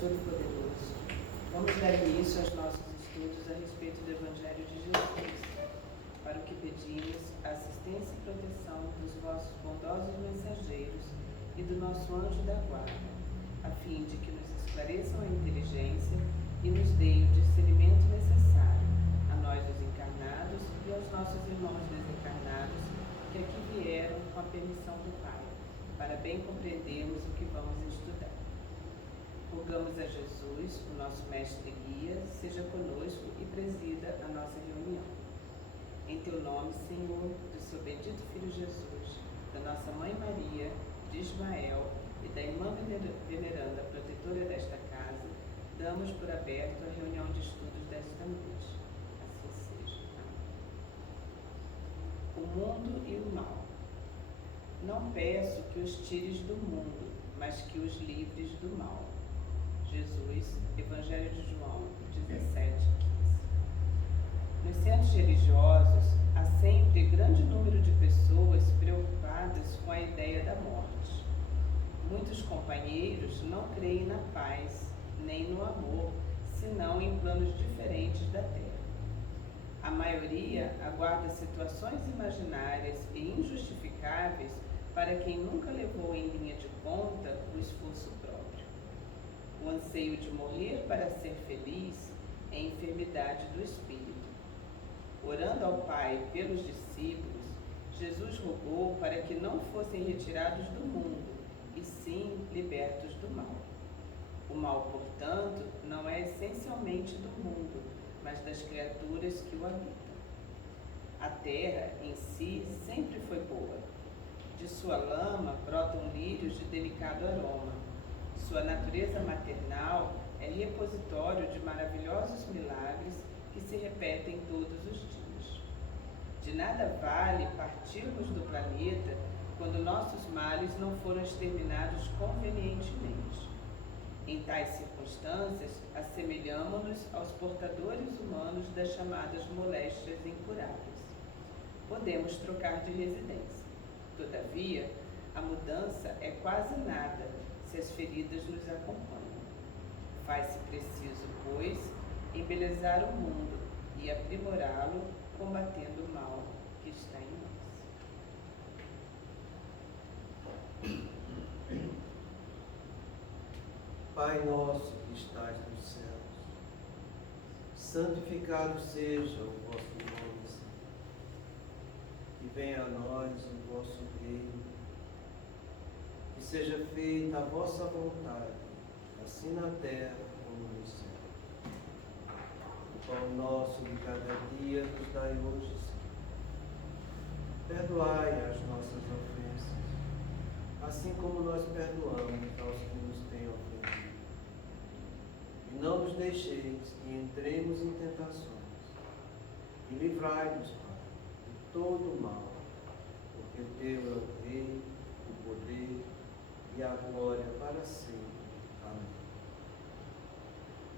Todo-Poderoso, vamos dar início aos nossos estudos a respeito do Evangelho de Jesus, para o que pedimos a assistência e proteção dos vossos bondosos mensageiros e do nosso anjo da guarda, a fim de que nos esclareçam a inteligência e nos deem o discernimento necessário, a nós os encarnados e aos nossos irmãos desencarnados que aqui vieram com a permissão do Pai, para bem compreendermos o que vamos estudar. Rogamos a Jesus, o nosso mestre e guia, seja conosco e presida a nossa reunião. Em teu nome, Senhor, do seu bendito Filho Jesus, da nossa Mãe Maria, de Ismael e da Irmã Veneranda, protetora desta casa, damos por aberto a reunião de estudos desta noite. Assim seja. O mundo e o mal. Não peço que os tires do mundo, mas que os livres do mal. Jesus, Evangelho de João 17:15. Nos centros religiosos, há sempre grande número de pessoas preocupadas com a ideia da morte. Muitos companheiros não creem na paz, nem no amor, senão em planos diferentes da Terra. A maioria aguarda situações imaginárias e injustificáveis para quem nunca levou em linha de conta o esforço próprio. O anseio de morrer para ser feliz é enfermidade do espírito. Orando ao Pai pelos discípulos, Jesus rogou para que não fossem retirados do mundo, e sim libertos do mal. O mal, portanto, não é essencialmente do mundo, mas das criaturas que o habitam. A terra, em si, sempre foi boa. De sua lama brotam lírios de delicado aroma. Sua natureza maternal é repositório de maravilhosos milagres que se repetem todos os dias. De nada vale partirmos do planeta quando nossos males não foram exterminados convenientemente. Em tais circunstâncias, assemelhamo-nos aos portadores humanos das chamadas moléstias incuráveis. Podemos trocar de residência. Todavia, a mudança é quase nada se as feridas nos acompanham. Faz-se preciso, pois, embelezar o mundo e aprimorá-lo, combatendo o mal que está em nós. Pai nosso que estás nos céus, santificado seja o vosso nome, Senhor. Que venha a nós o vosso reino. Que seja feita a vossa vontade, assim na terra como no céu. O pão nosso de cada dia nos dai hoje, Senhor. Perdoai as nossas ofensas, assim como nós perdoamos aos que nos têm ofendido. E não nos deixeis que entremos em tentações, e livrai-nos, Pai, de todo o mal, porque o teu é o reino, o poder e a glória para sempre. Amém.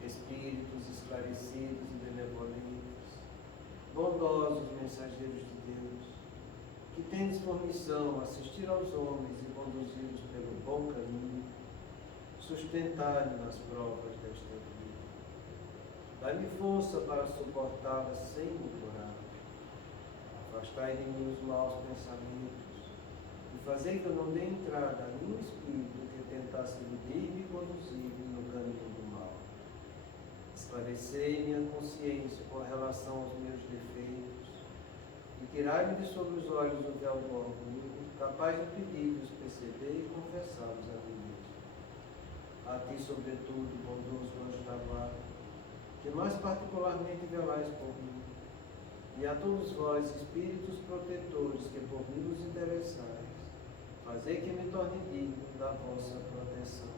Espíritos esclarecidos e benevolentes, bondosos mensageiros de Deus, que tendes por missão assistir aos homens e conduzi-los pelo bom caminho, sustentai-me nas provas desta vida. Dai-me força para suportá-las sem murmurar. Afastai de mim os maus pensamentos, e fazei que eu não dê entrada a nenhum espírito que tentasse iludir-me e conduzir-me no caminho do mal. Esclarecei minha consciência com relação aos meus defeitos, e tirai-me de sobre os olhos o véu do orgulho, capaz de pedir-vos perceber e confessá-los a mim mesmo. A ti, sobretudo, bondoso anjo da guarda, que mais particularmente velais por mim, e a todos vós, espíritos protetores, que por mim vos interessais, fazei que me torne digno da vossa proteção.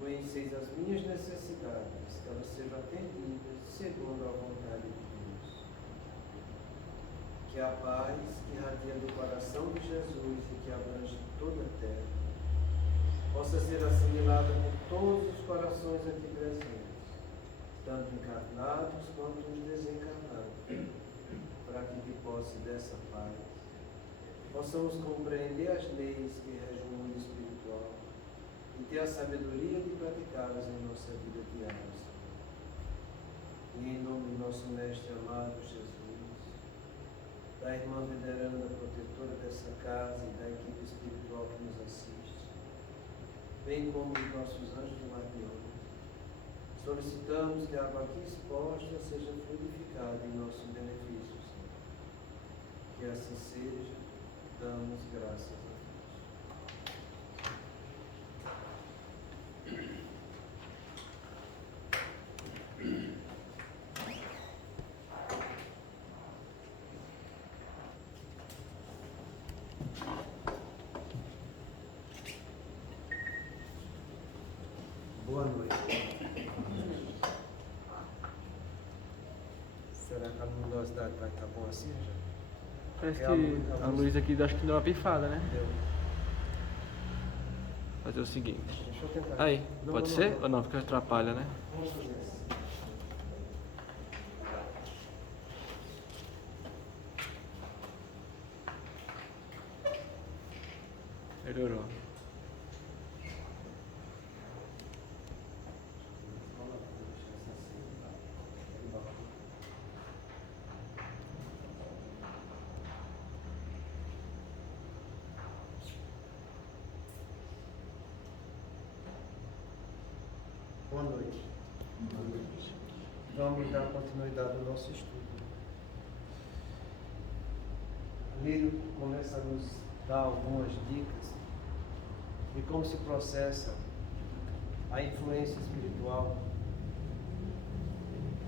Conheceis as minhas necessidades, que elas sejam atendidas segundo a vontade de Deus. Que a paz que irradia do coração de Jesus e que abrange toda a terra, possa ser assimilada por todos os corações aqui presentes, tanto encarnados quanto os desencarnados, para que de posse dessa paz possamos compreender as leis que regem o mundo espiritual e ter a sabedoria de praticá-las em nossa vida diária. E em nome do nosso Mestre amado Jesus, da irmã veneranda protetora dessa casa e da equipe espiritual que nos assiste, bem como dos nossos anjos guardiões, solicitamos que a água aqui exposta seja fluidificada em nosso benefício, Senhor. Que assim seja, damos graças a Deus. Boa noite. Será que a luminosidade vai estar bom assim, já? Parece É que a luz aqui acho que deu uma pifada, né? Deu. Fazer o seguinte. Deixa eu tentar. Aí, Não, pode não, ser? não. Ou não? Fica atrapalha, né? Vamos fazer assim. Melhorou. Boa noite. Vamos dar continuidade ao nosso estudo. Lírio começa a nos dar algumas dicas de como se processa a influência espiritual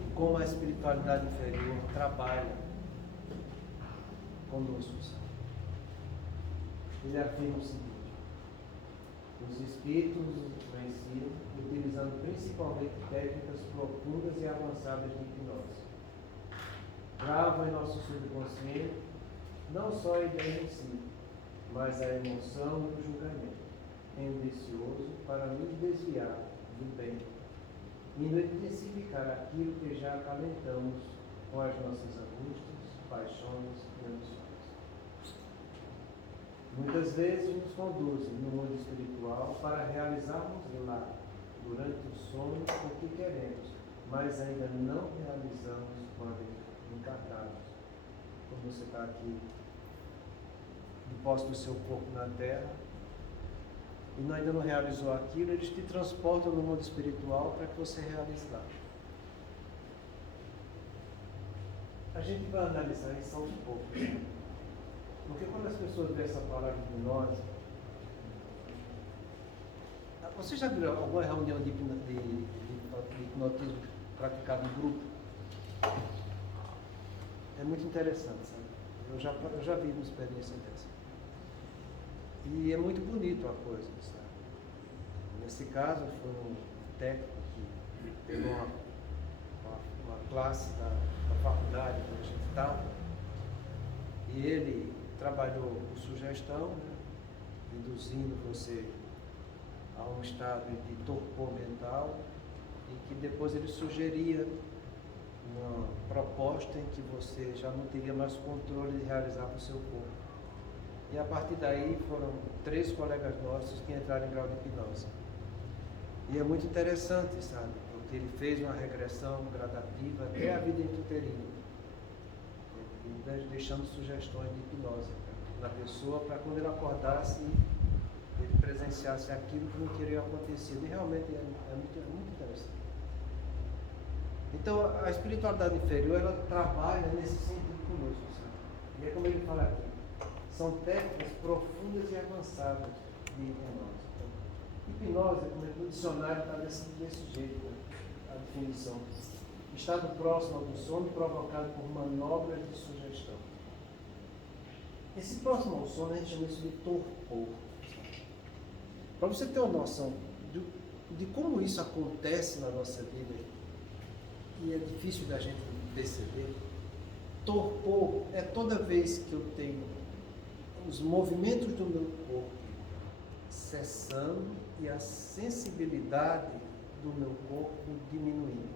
e como a espiritualidade inferior trabalha conosco. Ele afirma o seguinte: os espíritos nos ensinam utilizando principalmente técnicas profundas e avançadas de hipnose. Gravam em nosso subconsciente não só a ideia em si, mas a emoção e o julgamento, ambicioso para nos desviar do bem, indo intensificar aquilo que já acalentamos com as nossas angústias, paixões e ambições. Muitas vezes nos conduzem no mundo espiritual para realizarmos lá, durante o sono, o que queremos, mas ainda não realizamos quando encarnados. Como você está aqui, de posse do seu corpo na terra, e ainda não realizou aquilo, eles te transportam no mundo espiritual para que você realize lá. A gente vai analisar isso aos poucos. Porque quando as pessoas veem essa palavra hipnose, você já viu alguma reunião de hipnotismo praticado em grupo? É muito interessante, sabe? Eu já vi uma experiência dessa. E é muito bonito a coisa, sabe? Nesse caso, foi um técnico que pegou uma classe da faculdade onde a gente estava, e ele trabalhou com sugestão, né, induzindo você a um estado de torpor mental, e que depois ele sugeria uma proposta em que você já não teria mais controle de realizar com o seu corpo. E a partir daí foram 3 colegas nossos que entraram em grau de hipnose. E é muito interessante, sabe, porque ele fez uma regressão gradativa até a vida intrauterina, deixando sugestões de hipnose na pessoa, para quando ele acordasse, ele presenciasse aquilo que não teria acontecido. E realmente é muito interessante. Então, a espiritualidade inferior, ela trabalha nesse sentido conosco, sabe? E é como ele fala aqui, são técnicas profundas e avançadas de hipnose. Então, hipnose, como no dicionário está desse jeito, né? A definição: estado próximo ao do sono provocado por manobras de sugestão. Esse próximo ao sono a gente chama isso de torpor. Para você ter uma noção de como isso acontece na nossa vida, e é difícil da gente perceber, torpor é toda vez que eu tenho os movimentos do meu corpo cessando e a sensibilidade do meu corpo diminuindo.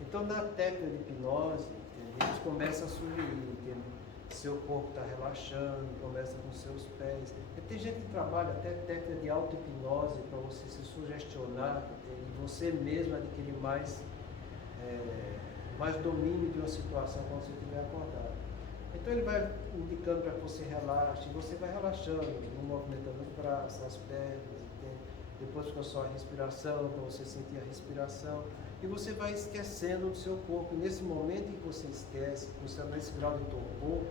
Então, na técnica de hipnose, eles começam a sugerir, seu corpo está relaxando, começa com seus pés. E tem gente que trabalha até técnica de auto-hipnose para você se sugestionar e você mesmo adquirir mais domínio de uma situação quando você estiver acordado. Então ele vai indicando para que você relaxe, e você vai relaxando, movimentando os braços, as pernas, depois fica só a respiração, para você sentir a respiração, e você vai esquecendo do seu corpo. E nesse momento em que você esquece, você está nesse grau de torpor,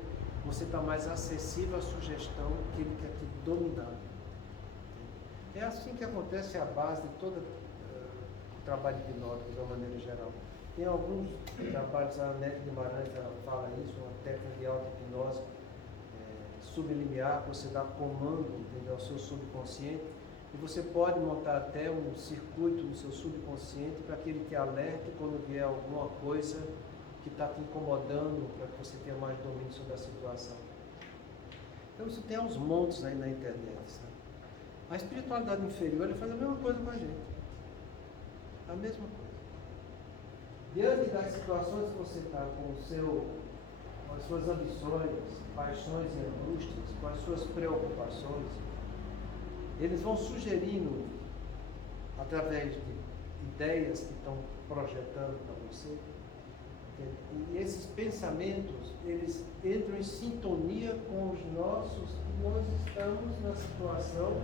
você está mais acessível à sugestão que ele quer te dominar. É assim que acontece a base de todo o trabalho hipnótico, de uma maneira geral. Tem alguns trabalhos, a Anete Guimarães ela fala isso, uma técnica de auto-hipnose sublimiar, você dá comando, entendeu, ao seu subconsciente, e você pode montar até um circuito no seu subconsciente para que ele te alerte quando vier alguma coisa que está te incomodando, para que você tenha mais domínio sobre a situação. Então você tem uns montes aí na internet, sabe? A espiritualidade inferior ele faz a mesma coisa com a gente. A mesma coisa. Diante das situações que você está com as suas ambições, paixões e angústias, com as suas preocupações, eles vão sugerindo, através de ideias que estão projetando para você, e esses pensamentos, eles entram em sintonia com os nossos, e nós estamos na situação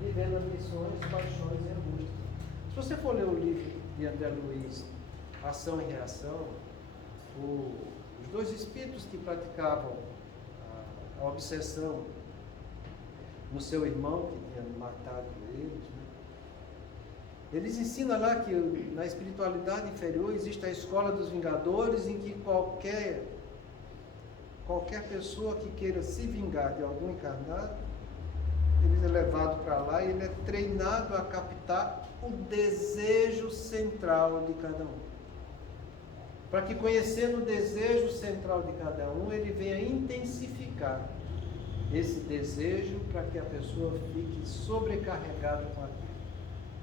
vivendo ambições, paixões e angústias. Se você for ler o livro de André Luiz, Ação e Reação, os dois espíritos que praticavam a obsessão no seu irmão, que tinha matado eles, né? Eles ensinam lá que na espiritualidade inferior existe a escola dos vingadores, em que qualquer pessoa que queira se vingar de algum encarnado, ele é levado para lá e ele é treinado a captar o desejo central de cada um. Para que, conhecendo o desejo central de cada um, ele venha intensificar esse desejo para que a pessoa fique sobrecarregada com aquilo.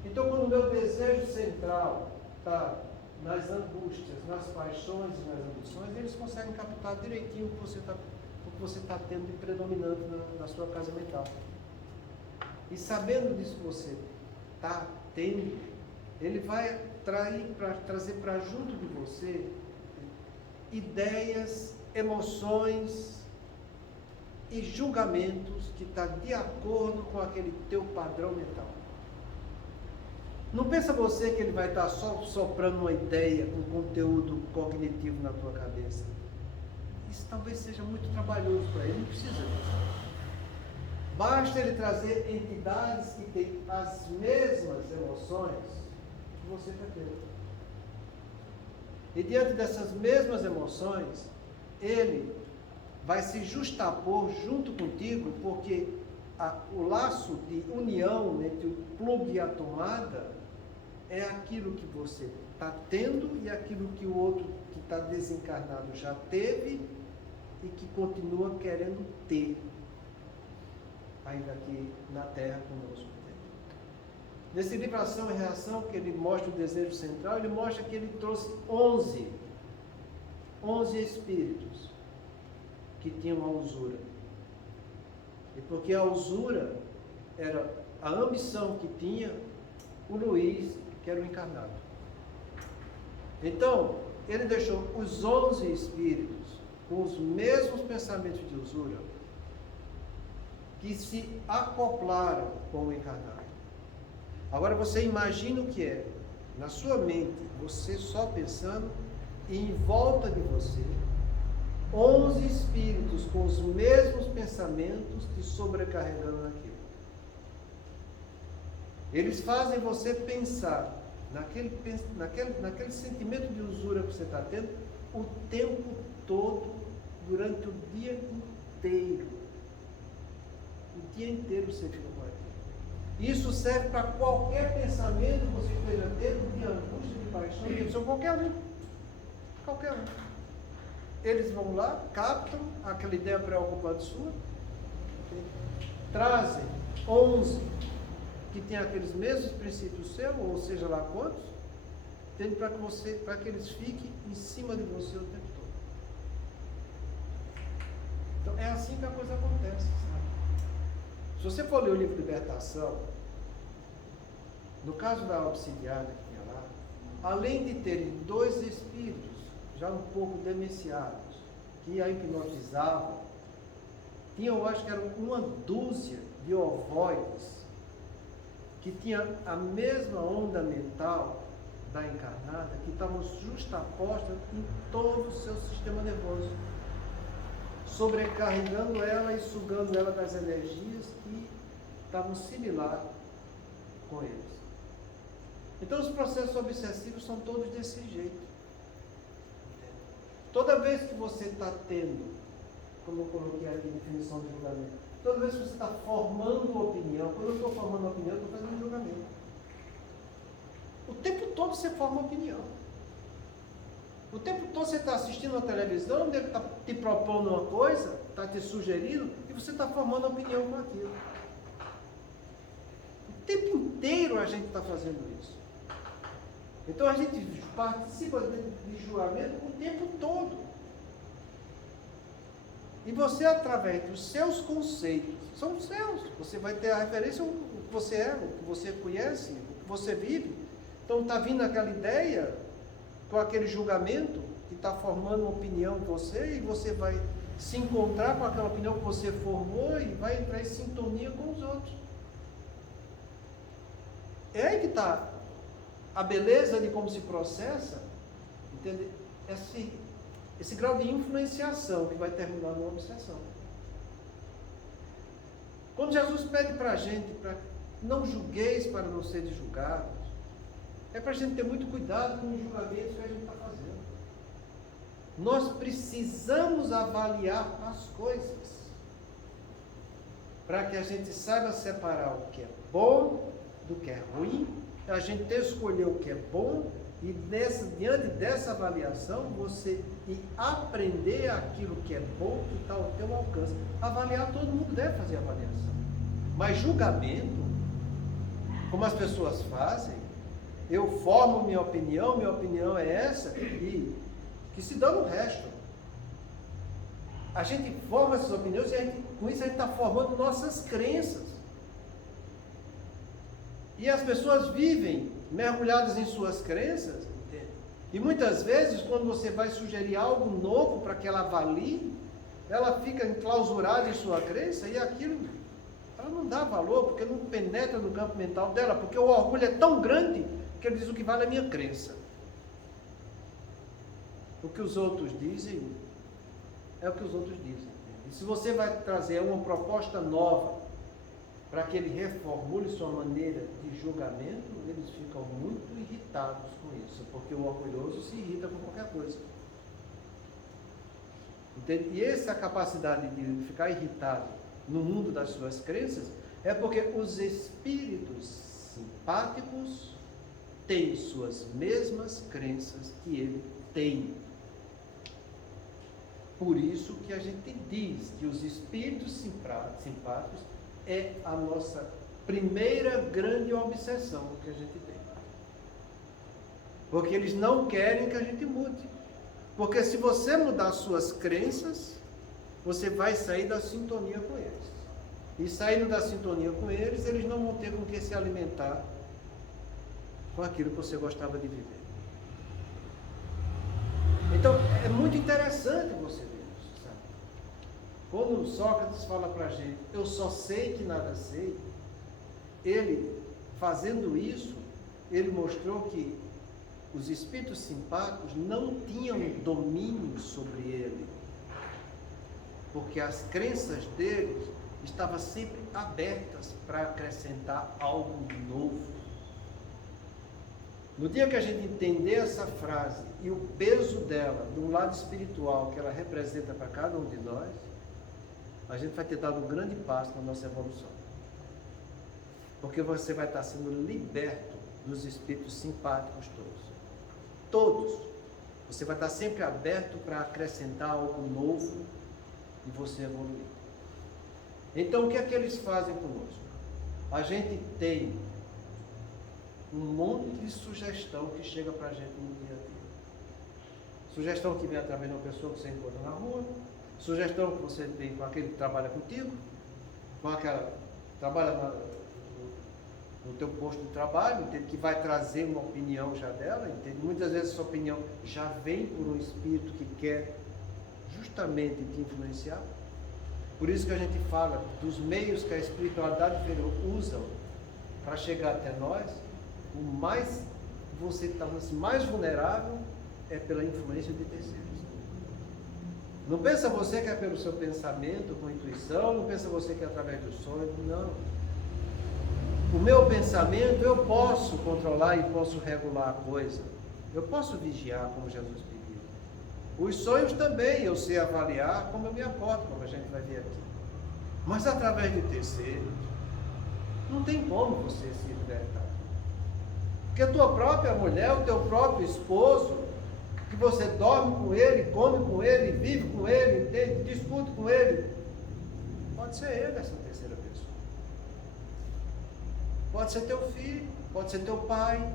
Então, quando o meu desejo central está nas angústias, nas paixões e nas ambições, eles conseguem captar direitinho o que você está tendo de predominante na sua casa mental. E sabendo disso que você está tendo, ele vai trazer para junto de você ideias, emoções e julgamentos que estão de acordo com aquele teu padrão mental. Não pensa você que ele vai estar só soprando uma ideia, um conteúdo cognitivo na tua cabeça. Isso talvez seja muito trabalhoso para ele, não precisa disso. Basta ele trazer entidades que têm as mesmas emoções que você está tendo. E diante dessas mesmas emoções, ele vai se justapor junto contigo, porque o laço de união entre o plugue e a tomada é aquilo que você está tendo e aquilo que o outro que está desencarnado já teve e que continua querendo ter ainda aqui na Terra conosco. Nesse livro Ação e Reação, que ele mostra o desejo central, ele mostra que ele trouxe 11 espíritos que tinham a usura. E porque a usura era a ambição que tinha o Luiz, que era o encarnado. Então, ele deixou os 11 espíritos com os mesmos pensamentos de usura, que se acoplaram com o encarnado. Agora você imagina o que é, na sua mente, você só pensando, e em volta de você, 11 espíritos com os mesmos pensamentos te sobrecarregando naquilo. Eles fazem você pensar naquele sentimento de usura que você está tendo o tempo todo, durante o dia inteiro. O dia inteiro você fica com aquilo. Isso serve para qualquer pensamento que você esteja tendo de angústia, de paixão, de emoção, qualquer um. Qualquer um. Eles vão lá, captam aquela ideia preocupante sua, trazem 11 que tem aqueles mesmos princípios seus, ou seja lá quantos, tendo para que eles fiquem em cima de você o tempo todo. Então é assim que a coisa acontece, sabe? Se você for ler o livro Libertação, no caso da obsidiana que tinha lá, além de terem dois espíritos já um pouco demenciados, que a hipnotizavam, tinham, eu acho que eram uma dúzia de ovoides que tinha a mesma onda mental da encarnada, que estavam justapostas em todo o seu sistema nervoso, sobrecarregando ela e sugando ela das energias que estavam similares com eles. Então os processos obsessivos são todos desse jeito. Toda vez que você está tendo, como eu coloquei aqui, definição de julgamento, toda vez que você está formando opinião, quando eu estou formando opinião, eu estou fazendo um julgamento. O tempo todo você forma opinião. O tempo todo você está assistindo a televisão, ele está te propondo uma coisa, está te sugerindo, e você está formando opinião com aquilo. O tempo inteiro a gente está fazendo isso. Então a gente participa de julgamento o tempo todo. E você, através dos seus conceitos, são os seus, você vai ter a referência o que você é, o que você conhece, o que você vive. Então está vindo aquela ideia, com aquele julgamento, que está formando uma opinião em você, e você vai se encontrar com aquela opinião que você formou e vai entrar em sintonia com os outros. É aí que está a beleza de como se processa, entende? Esse grau de influenciação que vai terminar numa obsessão. Quando Jesus pede para a gente, para não julgueis para não serem julgados, é para a gente ter muito cuidado com os julgamentos que a gente está fazendo. Nós precisamos avaliar as coisas, para que a gente saiba separar o que é bom do que é ruim, a gente escolher o que é bom, e diante dessa avaliação, você aprender aquilo que é bom, que está ao teu alcance. Avaliar, todo mundo deve fazer avaliação. Mas julgamento, como as pessoas fazem, eu formo minha opinião é essa, e que se dá no resto. A gente forma essas opiniões e com isso a gente está formando nossas crenças. E as pessoas vivem mergulhadas em suas crenças, e muitas vezes, quando você vai sugerir algo novo para que ela avalie, ela fica enclausurada em sua crença, e aquilo, ela não dá valor, porque não penetra no campo mental dela, porque o orgulho é tão grande, que ele diz: o que vale é a minha crença. O que os outros dizem, é o que os outros dizem. E se você vai trazer uma proposta nova, para que ele reformule sua maneira de julgamento, eles ficam muito irritados com isso, porque o orgulhoso se irrita com qualquer coisa. Entende? E essa capacidade de ficar irritado no mundo das suas crenças é porque os espíritos simpáticos têm suas mesmas crenças que ele tem. Por isso que a gente diz que os espíritos simpáticos é a nossa primeira grande obsessão que a gente tem. Porque eles não querem que a gente mude. Porque se você mudar suas crenças, você vai sair da sintonia com eles. E saindo da sintonia com eles, eles não vão ter com que se alimentar com aquilo que você gostava de viver. Então, é muito interessante você ver. Quando Sócrates fala para a gente, eu só sei que nada sei, ele, fazendo isso, ele mostrou que os espíritos simpáticos não tinham domínio sobre ele, porque as crenças deles estavam sempre abertas para acrescentar algo novo. No dia que a gente entender essa frase e o peso dela, do lado espiritual que ela representa para cada um de nós, a gente vai ter dado um grande passo na nossa evolução. Porque você vai estar sendo liberto dos espíritos simpáticos todos. Todos. Você vai estar sempre aberto para acrescentar algo novo e você evoluir. Então, o que é que eles fazem conosco? A gente tem um monte de sugestão que chega para a gente no dia a dia. Sugestão que vem através de uma pessoa que você encontra na rua, sugestão que você tem com aquele que trabalha contigo, com aquela que trabalha no teu posto de trabalho, entende? Que vai trazer uma opinião já dela, entende? Muitas vezes essa opinião já vem por um espírito que quer justamente te influenciar. Por isso que a gente fala dos meios que a espiritualidade inferior usa para chegar até nós, o mais você está mais vulnerável é pela influência de terceiros. Não pensa você que é pelo seu pensamento, com intuição, não pensa você que é através do sonho, não. O meu pensamento eu posso controlar e posso regular a coisa. Eu posso vigiar, como Jesus pediu. Os sonhos também eu sei avaliar como eu me acordo, como a gente vai ver aqui. Mas através de terceiros, não tem como você se libertar. Porque a tua própria mulher, o teu próprio esposo, que você dorme com ele, come com ele, vive com ele, entende? Discute com ele, pode ser ele essa terceira pessoa. Pode ser teu filho, pode ser teu pai,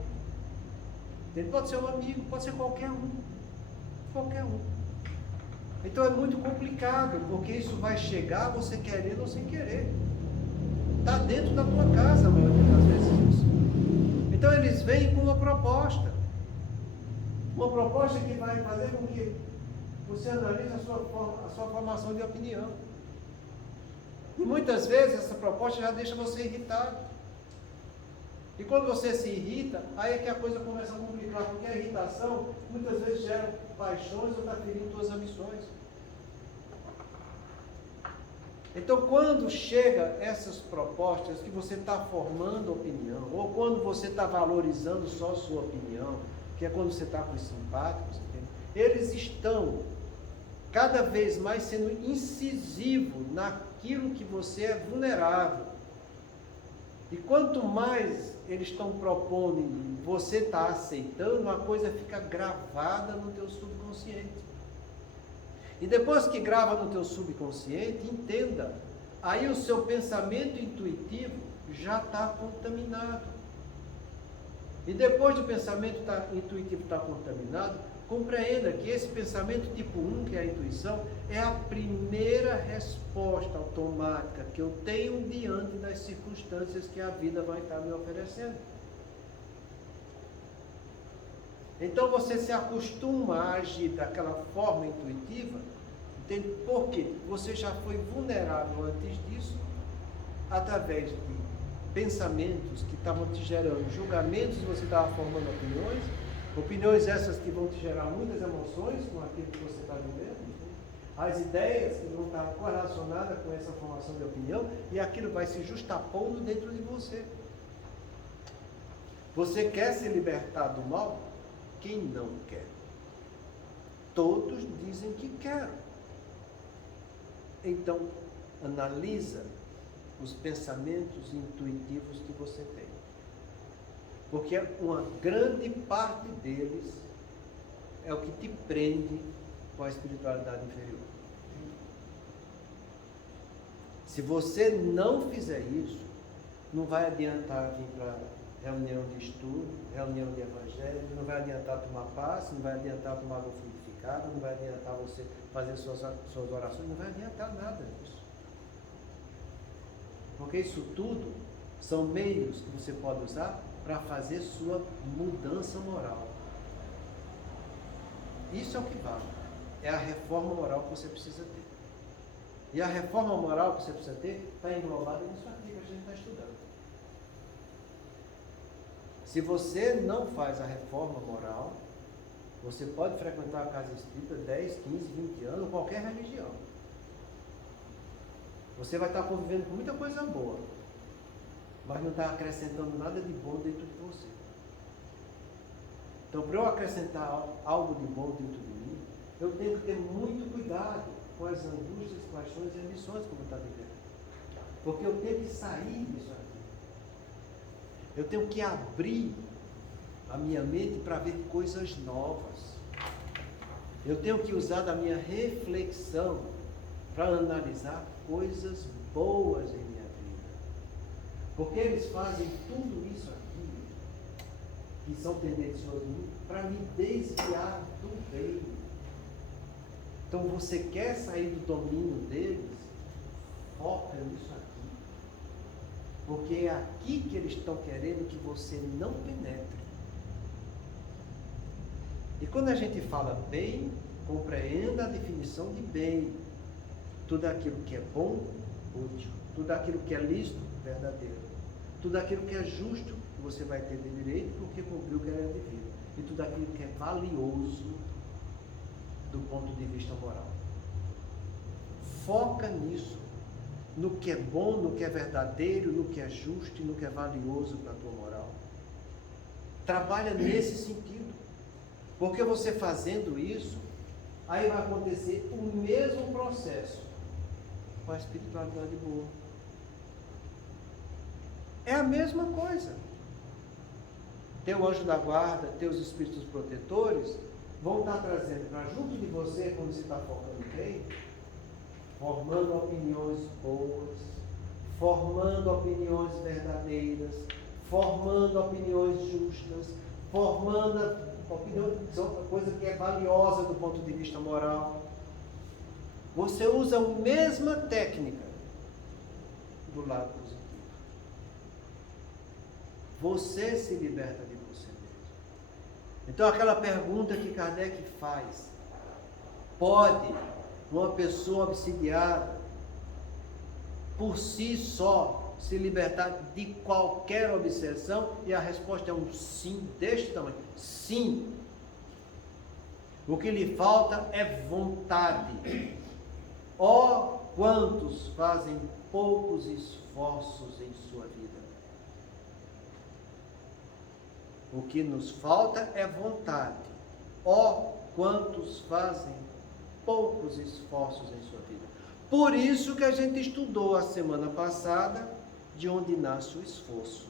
ele pode ser um amigo, pode ser qualquer um. Qualquer um. Então é muito complicado, porque isso vai chegar você querendo ou sem querer. Está dentro da tua casa, a maioria das vezes isso. Então eles vêm com uma proposta. Uma proposta que vai fazer com que você analise a sua formação de opinião. E muitas vezes essa proposta já deixa você irritado. E quando você se irrita, aí é que a coisa começa a complicar, porque a irritação muitas vezes gera paixões ou está ferindo suas ambições. Então, quando chega essas propostas que você está formando opinião, ou quando você está valorizando só a sua opinião, que é quando você está com os simpáticos, entende? Eles estão cada vez mais sendo incisivos naquilo que você é vulnerável. E quanto mais eles estão propondo e você está aceitando, a coisa fica gravada no teu subconsciente. E depois que grava no teu subconsciente, entenda, aí o seu pensamento intuitivo já está contaminado. E depois do pensamento intuitivo estar contaminado, compreenda que esse pensamento tipo 1, que é a intuição, é a primeira resposta automática que eu tenho diante das circunstâncias que a vida vai estar me oferecendo. Então você se acostuma a agir daquela forma intuitiva, entende? Porque você já foi vulnerável antes disso, através de pensamentos que estavam te gerando julgamentos, e você estava formando opiniões essas que vão te gerar muitas emoções com aquilo que você está vivendo, as ideias que vão estar correlacionadas com essa formação de opinião, e aquilo vai se justapondo dentro de você. Você quer se libertar do mal? Quem não quer? Todos dizem que querem. Então, analisa os pensamentos intuitivos que você tem. Porque uma grande parte deles é o que te prende com a espiritualidade inferior. Se você não fizer isso, não vai adiantar vir para reunião de estudo, reunião de evangelho, não vai adiantar tomar passe, não vai adiantar tomar água fluidificada, não vai adiantar você fazer suas orações, não vai adiantar nada disso. Porque isso tudo são meios que você pode usar para fazer sua mudança moral. Isso é o que vale. É a reforma moral que você precisa ter. E a reforma moral que você precisa ter está englobada nisso aqui que a gente está estudando. Se você não faz a reforma moral, você pode frequentar a casa espírita 10, 15, 20 anos, qualquer religião. Você vai estar convivendo com muita coisa boa, mas não está acrescentando nada de bom dentro de você. Então, para eu acrescentar algo de bom dentro de mim, eu tenho que ter muito cuidado com as angústias, paixões e ambições que eu vou estar vivendo. Porque eu tenho que sair disso aqui. Eu tenho que abrir a minha mente para ver coisas novas. Eu tenho que usar da minha reflexão para analisar coisas boas em minha vida. Porque eles fazem tudo isso aqui, que são tendenciosos, para me desviar do bem. Então você quer sair do domínio deles? Foca nisso aqui. Porque é aqui que eles estão querendo que você não penetre. E quando a gente fala bem, compreenda a definição de bem. Tudo aquilo que é bom, útil. Tudo aquilo que é lícito, verdadeiro. Tudo aquilo que é justo, você vai ter de direito porque cumpriu o que era devido. E tudo aquilo que é valioso do ponto de vista moral. Foca nisso. No que é bom, no que é verdadeiro, no que é justo e no que é valioso para a tua moral. Trabalha nesse sentido. Porque você fazendo isso, aí vai acontecer o mesmo processo com a espiritualidade boa. É a mesma coisa. Teu anjo da guarda, teus espíritos protetores vão estar trazendo para junto de você, quando você está focando bem, formando opiniões boas, formando opiniões verdadeiras, formando opiniões justas, formando opiniões, coisa que é valiosa do ponto de vista moral. Você usa a mesma técnica do lado positivo. Você se liberta de você mesmo. Então aquela pergunta que Kardec faz: pode uma pessoa obsidiada por si só se libertar de qualquer obsessão? E a resposta é um sim, deste tamanho. Sim. O que lhe falta é vontade. Ó, quantos fazem poucos esforços em sua vida. O que nos falta é vontade. Ó, quantos fazem poucos esforços em sua vida. Por isso que a gente estudou a semana passada de onde nasce o esforço,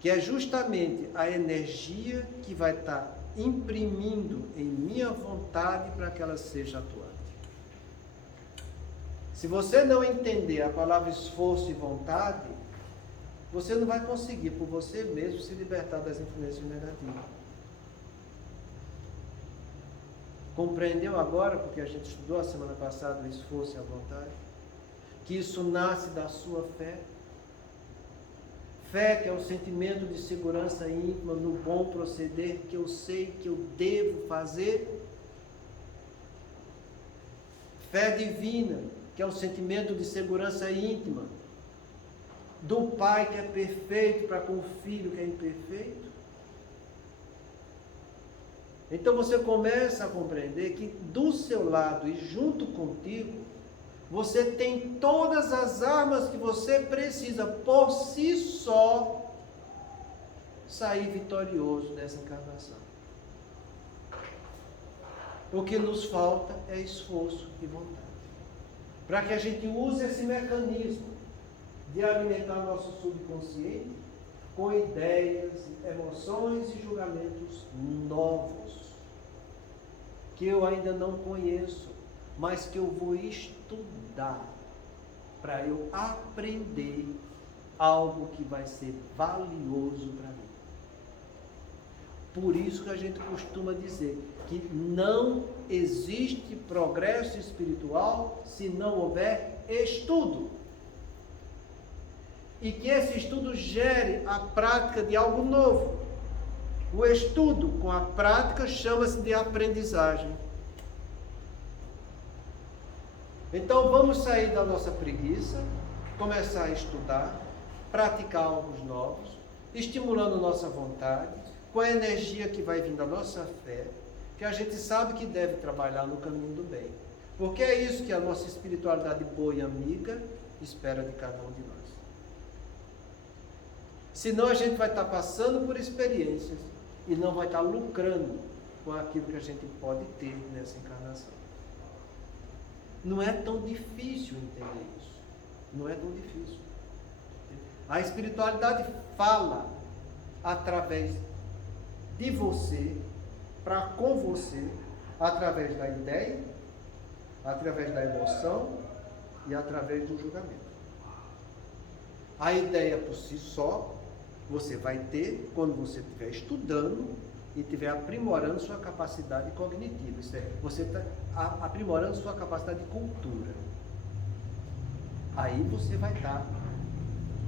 que é justamente a energia que vai estar imprimindo em minha vontade para que ela seja atuante. Se você não entender a palavra esforço e vontade, você não vai conseguir por você mesmo se libertar das influências negativas. Compreendeu agora, porque a gente estudou a semana passada o esforço e a vontade, que isso nasce da sua fé? Fé, que é o sentimento de segurança íntima no bom proceder que eu sei que eu devo fazer. Fé divina, que é o sentimento de segurança íntima do pai que é perfeito para com o filho que é imperfeito. Então você começa a compreender que do seu lado e junto contigo, você tem todas as armas que você precisa por si só sair vitorioso dessa encarnação. O que nos falta é esforço e vontade. Para que a gente use esse mecanismo de alimentar nosso subconsciente com ideias, emoções e julgamentos novos, que eu ainda não conheço, mas que eu vou estudar para eu aprender algo que vai ser valioso para mim. Por isso que a gente costuma dizer que não existe progresso espiritual se não houver estudo. E que esse estudo gere a prática de algo novo. O estudo com a prática chama-se de aprendizagem. Então vamos sair da nossa preguiça, começar a estudar, praticar algo novos, estimulando nossa vontade, com a energia que vai vir da nossa fé, que a gente sabe que deve trabalhar no caminho do bem. Porque é isso que a nossa espiritualidade boa e amiga espera de cada um de nós. Senão a gente vai estar passando por experiências e não vai estar lucrando com aquilo que a gente pode ter nessa encarnação. Não é tão difícil entender isso. Não é tão difícil. A espiritualidade fala através de você, para com você, através da ideia, através da emoção e através do julgamento. A ideia por si só, você vai ter quando você estiver estudando e estiver aprimorando sua capacidade cognitiva. Isso é, você está aprimorando sua capacidade de cultura. Aí você vai estar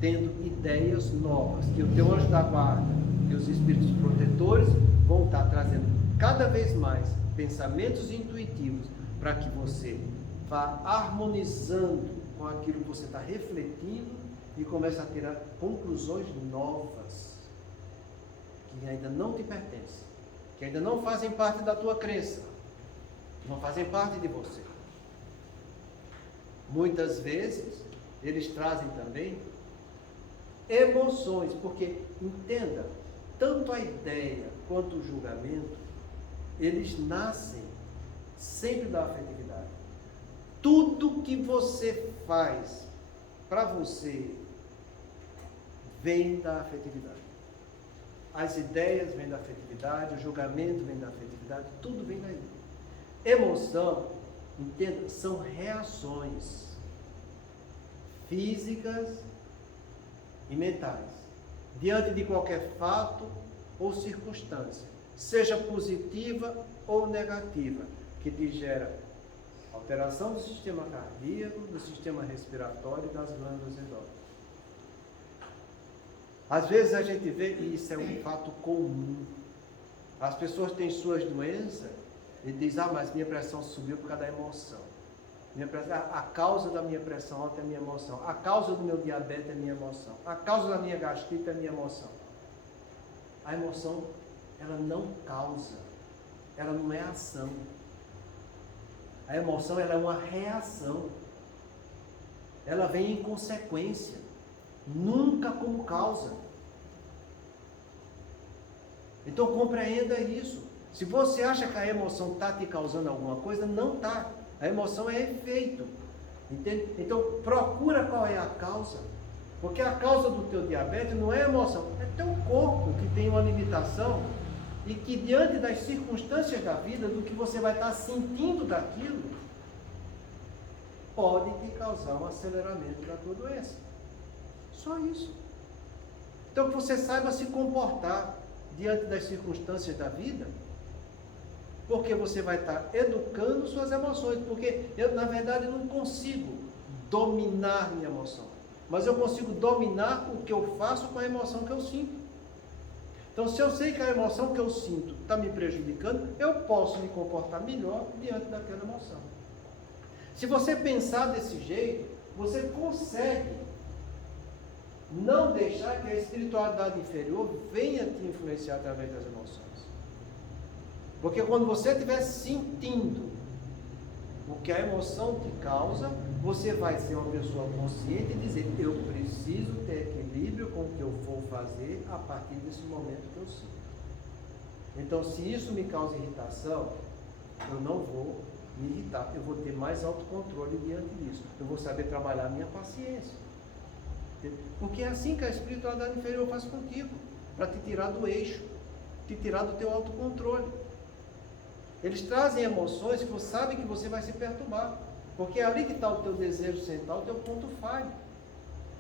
tendo ideias novas, que o teu anjo da guarda e os espíritos protetores vão estar trazendo cada vez mais pensamentos intuitivos para que você vá harmonizando com aquilo que você está refletindo e comece a tirar conclusões novas que ainda não te pertencem, que ainda não fazem parte da tua crença, não fazem parte de você. Muitas vezes eles trazem também emoções, porque, entenda, tanto a ideia quanto o julgamento, eles nascem sempre da afetividade. Tudo que você faz para você vem da afetividade. As ideias vêm da afetividade, o julgamento vem da afetividade, tudo vem daí. Emoção, entenda, são reações físicas e mentais, diante de qualquer fato ou circunstância, seja positiva ou negativa, que te gera alteração do sistema cardíaco, do sistema respiratório e das glândulas endócrinas. Às vezes a gente vê, e isso é um fato comum, as pessoas têm suas doenças e dizem, mas minha pressão subiu por causa da emoção. A causa da minha pressão alta é a minha emoção. A causa do meu diabetes é a minha emoção. A causa da minha gastrite é a minha emoção. A emoção, ela não causa. Ela não é ação. A emoção, ela é uma reação. Ela vem em consequência. Nunca como causa. Então compreenda isso. Se você acha que a emoção está te causando alguma coisa, não está. A emoção é efeito, entende? Então procura qual é a causa, porque a causa do teu diabetes não é a emoção, é teu corpo que tem uma limitação e que diante das circunstâncias da vida, do que você vai estar sentindo daquilo, pode te causar um aceleramento da tua doença. Só isso. Então que você saiba se comportar diante das circunstâncias da vida, porque você vai estar educando suas emoções, porque eu, na verdade, não consigo dominar minha emoção, mas eu consigo dominar o que eu faço com a emoção que eu sinto. Então, se eu sei que a emoção que eu sinto está me prejudicando, eu posso me comportar melhor diante daquela emoção. Se você pensar desse jeito, você consegue não deixar que a espiritualidade inferior venha te influenciar através das emoções. Porque quando você estiver sentindo o que a emoção te causa, você vai ser uma pessoa consciente e dizer, eu preciso ter equilíbrio com o que eu vou fazer a partir desse momento que eu sinto. Então, se isso me causa irritação, eu não vou me irritar, eu vou ter mais autocontrole diante disso. Eu vou saber trabalhar a minha paciência. Porque é assim que a espiritualidade inferior faz contigo, para te tirar do eixo, te tirar do teu autocontrole. Eles trazem emoções que você sabe que você vai se perturbar, porque é ali que está o teu desejo central, o teu ponto falho.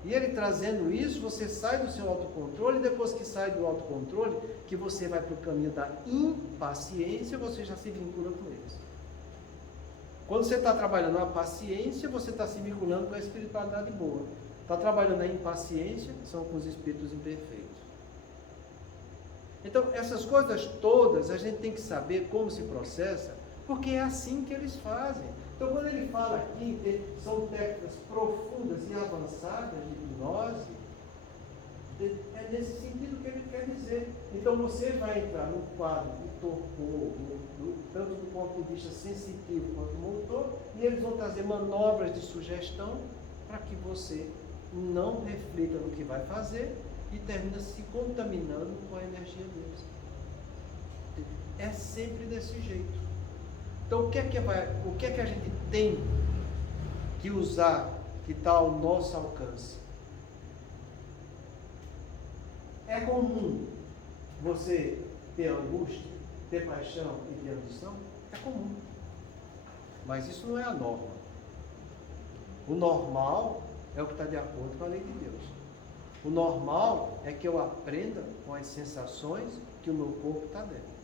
E ele trazendo isso, você sai do seu autocontrole, e depois que sai do autocontrole, que você vai para o caminho da impaciência, você já se vincula com eles. Quando você está trabalhando a paciência, você está se vinculando com a espiritualidade boa. Está trabalhando a impaciência, são com os espíritos imperfeitos. Então, essas coisas todas, a gente tem que saber como se processa, porque é assim que eles fazem. Então, quando ele fala aqui, são técnicas profundas e avançadas de hipnose, é nesse sentido que ele quer dizer. Então, você vai entrar no quadro de torpor, tanto do ponto de vista sensitivo quanto motor, e eles vão trazer manobras de sugestão para que você não reflita no que vai fazer e termina se contaminando com a energia deles. É sempre desse jeito. Então, o que é que a gente tem que usar que está ao nosso alcance? É comum você ter angústia, ter paixão e ter ambição? É comum. Mas isso não é a norma. O normal é o que está de acordo com a lei de Deus. O normal é que eu aprenda com as sensações que o meu corpo está dando.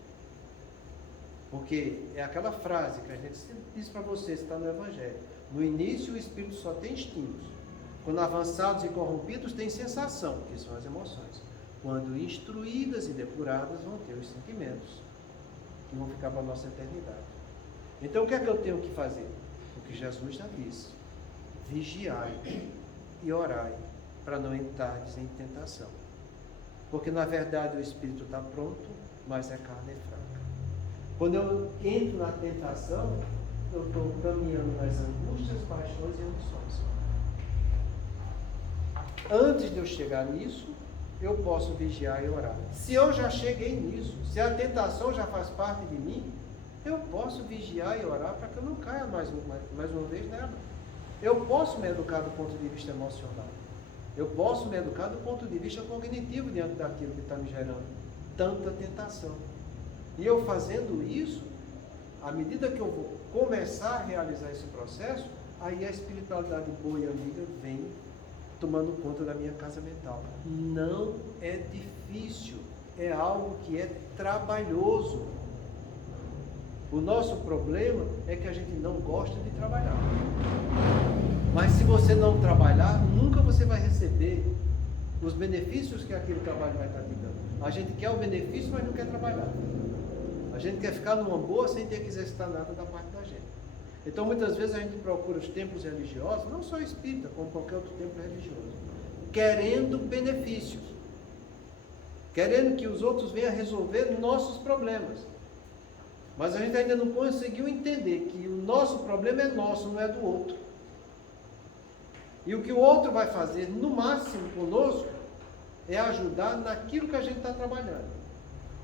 Porque é aquela frase que a gente sempre diz para vocês, está no Evangelho. No início o espírito só tem instintos. Quando avançados e corrompidos tem sensação, que são as emoções. Quando instruídas e depuradas vão ter os sentimentos, que vão ficar para a nossa eternidade. Então o que é que eu tenho que fazer? O que Jesus já disse. Vigiai e orai, para não entrardes em tentação. Porque na verdade o espírito está pronto, mas a carne é fraca. Quando eu entro na tentação, eu estou caminhando nas angústias, paixões e ambições. Antes de eu chegar nisso, eu posso vigiar e orar. Se eu já cheguei nisso, se a tentação já faz parte de mim, eu posso vigiar e orar para que eu não caia mais uma vez nela. Eu posso me educar do ponto de vista emocional. Eu posso me educar do ponto de vista cognitivo diante daquilo que está me gerando tanta tentação. E eu fazendo isso, à medida que eu vou começar a realizar esse processo, aí a espiritualidade boa e amiga vem tomando conta da minha casa mental. Não é difícil, é algo que é trabalhoso. O nosso problema é que a gente não gosta de trabalhar. Mas se você não trabalhar, nunca você vai receber os benefícios que aquele trabalho vai estar te dando. A gente quer o benefício, mas não quer trabalhar. A gente quer ficar numa boa sem ter que exercitar nada da parte da gente. Então muitas vezes a gente procura os templos religiosos, não só espírita, como qualquer outro templo religioso, querendo benefícios, querendo que os outros venham resolver nossos problemas. Mas a gente ainda não conseguiu entender que o nosso problema é nosso, não é do outro. E o que o outro vai fazer, no máximo conosco, é ajudar naquilo que a gente está trabalhando.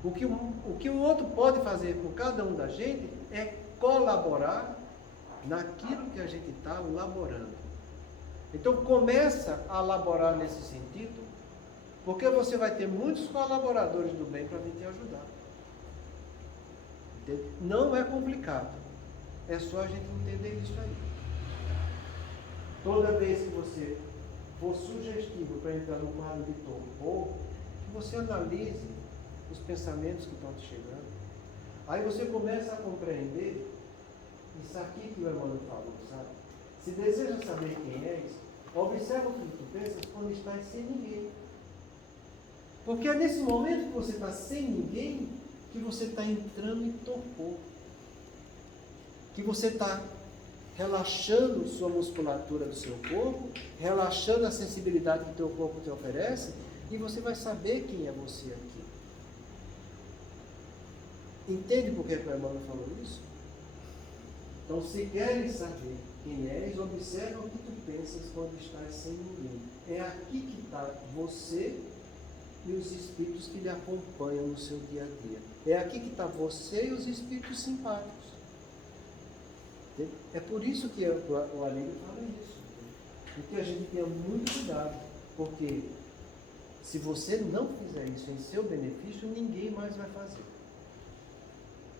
O que o outro pode fazer com cada um da gente é colaborar naquilo que a gente está laborando. Então começa a laborar nesse sentido, porque você vai ter muitos colaboradores do bem para vir te ajudar. Entende? Não é complicado, é só a gente entender isso aí. Toda vez que você for sugestivo para entrar no quadro de torpor, que você analise os pensamentos que estão te chegando. Aí você começa a compreender isso aqui que o Emmanuel falou, sabe? Se deseja saber quem és, observa o que tu pensas quando estás sem ninguém. Porque é nesse momento que você está sem ninguém que você está entrando em torpor. Que você está relaxando sua musculatura do seu corpo, relaxando a sensibilidade que o teu corpo te oferece, e você vai saber quem é você aqui. Entende por que o Emmanuel falou isso? Então, se querem saber quem és, observa o que tu pensas quando estás sem ninguém. É aqui que está você e os espíritos que lhe acompanham no seu dia a dia. É aqui que está você e os espíritos simpáticos. É por isso que o Alírio fala isso. E que a gente tenha muito cuidado, porque se você não fizer isso em seu benefício, ninguém mais vai fazer.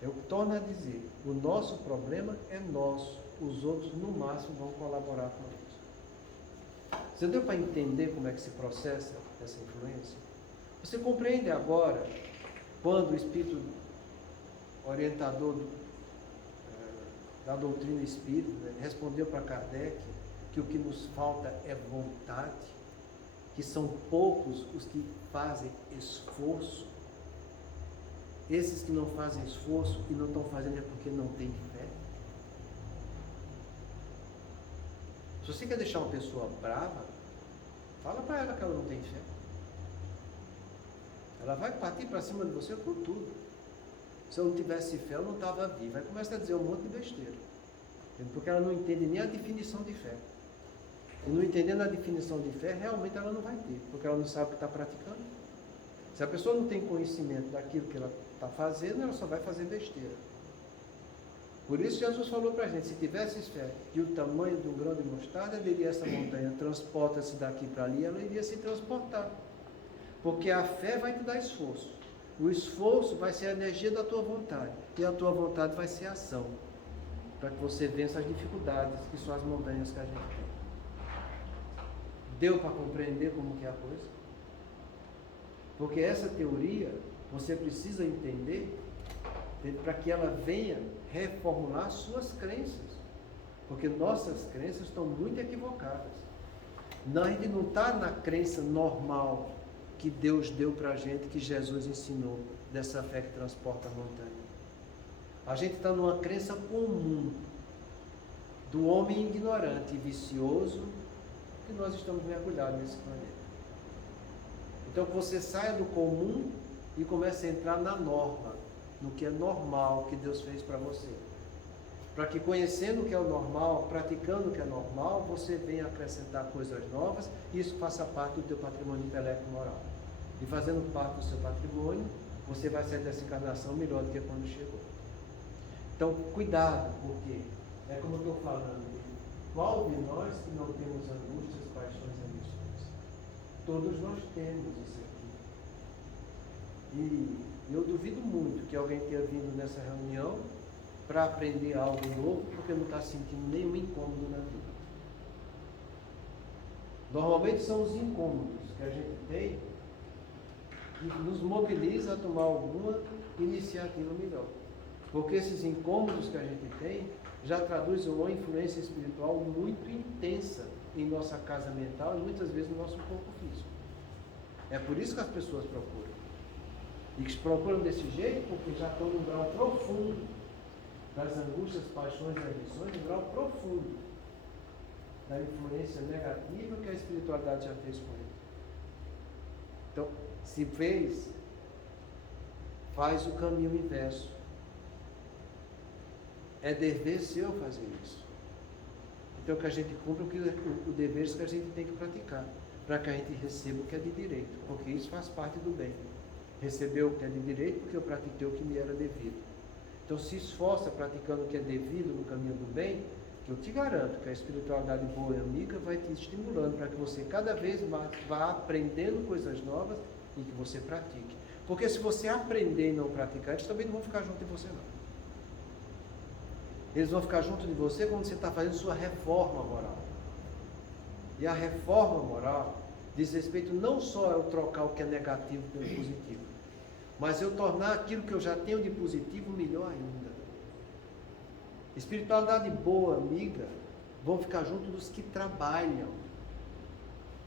Eu torno a dizer, o nosso problema é nosso, os outros no máximo vão colaborar com isso. Você deu para entender como é que se processa essa influência? Você compreende agora, quando o espírito orientador da doutrina espírita, né, respondeu para Kardec que o que nos falta é vontade, que são poucos os que fazem esforço. Esses que não fazem esforço e não estão fazendo é porque não têm fé. Se você quer deixar uma pessoa brava, fala para ela que ela não tem fé. Ela vai partir para cima de você com tudo. Se eu não tivesse fé, eu não estava vivo. Aí começa a dizer um monte de besteira. Porque ela não entende nem a definição de fé. E não entendendo a definição de fé, realmente ela não vai ter, porque ela não sabe o que está praticando. Se a pessoa não tem conhecimento daquilo que ela está fazendo, ela só vai fazer besteira. Por isso Jesus falou para a gente, se tivesse fé de o tamanho de um grão de mostarda, diria essa montanha, transporta-se daqui para ali, ela iria se transportar. Porque a fé vai te dar esforço. O esforço vai ser a energia da tua vontade. E a tua vontade vai ser a ação. Para que você vença as dificuldades, que são as montanhas que a gente tem. Deu para compreender como que é a coisa? Porque essa teoria você precisa entender para que ela venha reformular suas crenças. Porque nossas crenças estão muito equivocadas. Não, a gente não está na crença normal que Deus deu para a gente, que Jesus ensinou, dessa fé que transporta a montanha. A gente está numa crença comum do homem ignorante e vicioso que nós estamos mergulhados nesse planeta. Então que você saia do comum e comece a entrar na norma, no que é normal que Deus fez para você. Para que conhecendo o que é o normal, praticando o que é normal, você venha acrescentar coisas novas e isso faça parte do teu patrimônio intelecto moral. E fazendo parte do seu patrimônio, você vai sair dessa encarnação melhor do que quando chegou. Então, cuidado, porque é como eu estou falando, qual de nós que não temos angústias, paixões e ambições? Todos nós temos isso aqui. E eu duvido muito que alguém tenha vindo nessa reunião para aprender algo novo, porque não está sentindo nenhum incômodo na vida. Normalmente são os incômodos que a gente tem que nos mobiliza a tomar alguma iniciativa melhor. Porque esses incômodos que a gente tem já traduzem uma influência espiritual muito intensa em nossa casa mental e muitas vezes no nosso corpo físico. É por isso que as pessoas procuram. E que procuram desse jeito porque já estão num grau profundo das angústias, paixões e ambições, num grau profundo da influência negativa que a espiritualidade já fez com ele. Então, se fez, faz o caminho inverso. É dever seu fazer isso. Então que a gente cumpra o dever que a gente tem que praticar, para que a gente receba o que é de direito, porque isso faz parte do bem. Receber o que é de direito porque eu pratiquei o que me era devido. Então se esforça praticando o que é devido no caminho do bem, que eu te garanto que a espiritualidade boa e amiga vai te estimulando para que você cada vez mais vá aprendendo coisas novas e que você pratique. Porque se você aprender e não praticar, eles também não vão ficar junto de você não. Eles vão ficar junto de você quando você está fazendo sua reforma moral. E a reforma moral diz respeito não só a eu trocar o que é negativo pelo positivo, mas eu tornar aquilo que eu já tenho de positivo melhor ainda. Espiritualidade boa, amiga, vão ficar junto dos que trabalham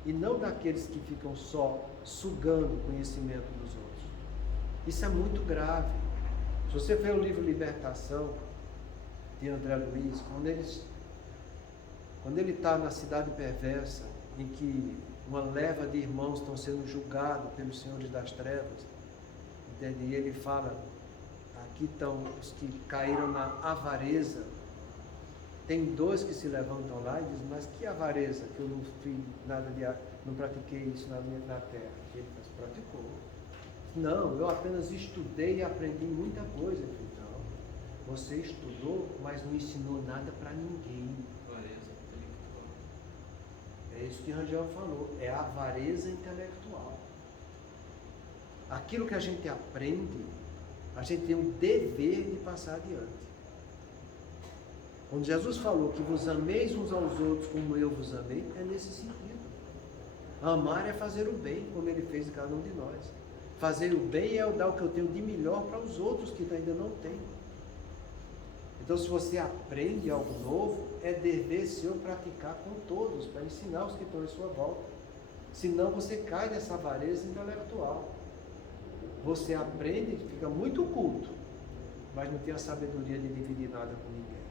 e não daqueles que ficam só sugando o conhecimento dos outros. Isso é muito grave. Se você vê o livro Libertação de André Luiz, quando ele está na cidade perversa, em que uma leva de irmãos estão sendo julgados pelos senhores das trevas, entende? E ele fala, aqui estão os que caíram na avareza. Tem dois que se levantam lá e dizem, mas que avareza, que eu não fiz nada não pratiquei isso na terra. Ele praticou. Não, eu apenas estudei e aprendi muita coisa. Então, você estudou, mas não ensinou nada para ninguém. É isso que Rangel falou, é a avareza intelectual. Aquilo que a gente aprende, a gente tem o dever de passar adiante. Quando Jesus falou que vos ameis uns aos outros como eu vos amei, é nesse sentido. Amar é fazer o bem, como ele fez em cada um de nós. Fazer o bem é dar o que eu tenho de melhor para os outros que ainda não têm. Então, se você aprende algo novo, é dever seu praticar com todos, para ensinar os que estão em sua volta. Senão você cai nessa avareza intelectual. Você aprende, fica muito culto, mas não tem a sabedoria de dividir nada com ninguém.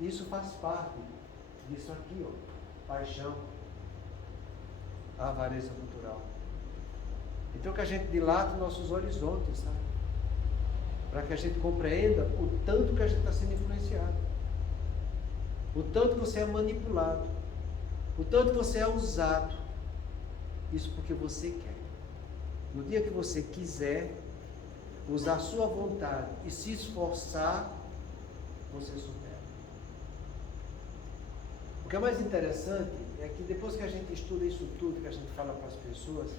Isso faz parte disso aqui, ó, paixão, a avareza cultural. Então que a gente dilate nossos horizontes, sabe? Para que a gente compreenda o tanto que a gente está sendo influenciado, o tanto que você é manipulado, o tanto que você é usado. Isso porque você quer. No dia que você quiser usar a sua vontade e se esforçar, você supera. O que é mais interessante é que depois que a gente estuda isso tudo, que a gente fala para as pessoas,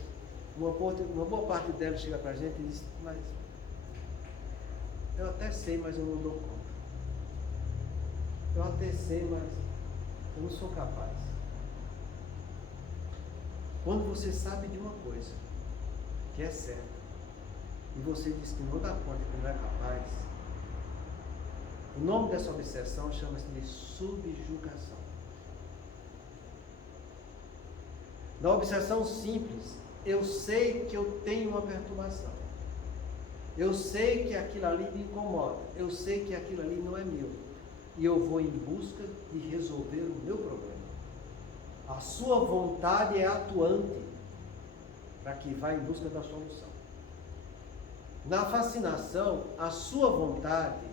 uma boa parte delas chega para a gente e diz, mas eu até sei, mas eu não dou conta. Eu até sei, mas eu não sou capaz. Quando você sabe de uma coisa que é certa, e você diz que não dá conta, que não é capaz, o nome dessa obsessão chama-se de subjugação. Na obsessão simples, eu sei que eu tenho uma perturbação. Eu sei que aquilo ali me incomoda. Eu sei que aquilo ali não é meu. E eu vou em busca de resolver o meu problema. A sua vontade é atuante para que vá em busca da solução. Na fascinação, a sua vontade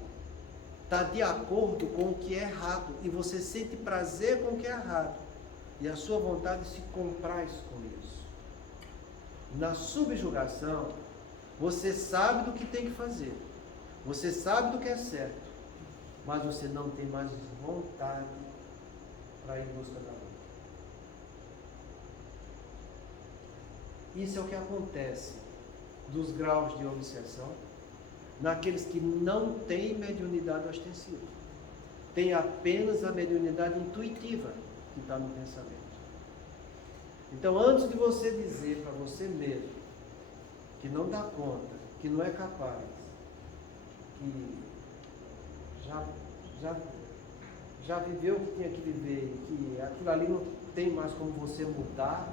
está de acordo com o que é errado. E você sente prazer com o que é errado. E a sua vontade se compraz com isso. Na subjugação, você sabe do que tem que fazer. Você sabe do que é certo. Mas você não tem mais vontade para ir em busca da luta. Isso é o que acontece dos graus de obsessão naqueles que não têm mediunidade ostensiva. Tem apenas a mediunidade intuitiva que está no pensamento. Então, antes de você dizer para você mesmo que não dá conta, que não é capaz, que já viveu o que tinha que viver, que aquilo ali não tem mais como você mudar,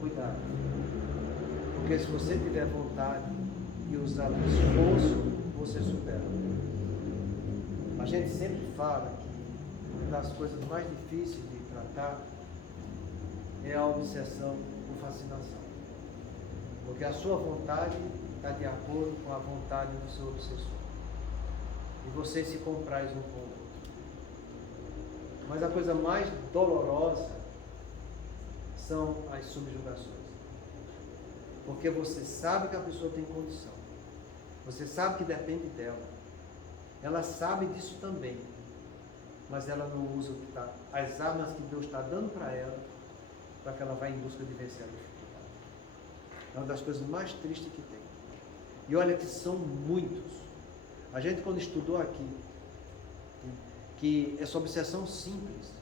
cuidado. Porque se você tiver vontade e usar o esforço, você supera. A gente sempre fala que uma das coisas mais difíceis de tratar é a obsessão por fascinação. Porque a sua vontade está de acordo com a vontade do seu obsessor. E vocês se comprazem um com o outro. Mas a coisa mais dolorosa são as subjugações. Porque você sabe que a pessoa tem condição. Você sabe que depende dela. Ela sabe disso também. Mas ela não usa as armas que Deus está dando para ela, para que ela vá em busca de vencer a dificuldade. É uma das coisas mais tristes que tem. E olha que são muitos. A gente, quando estudou aqui, que essa obsessão simples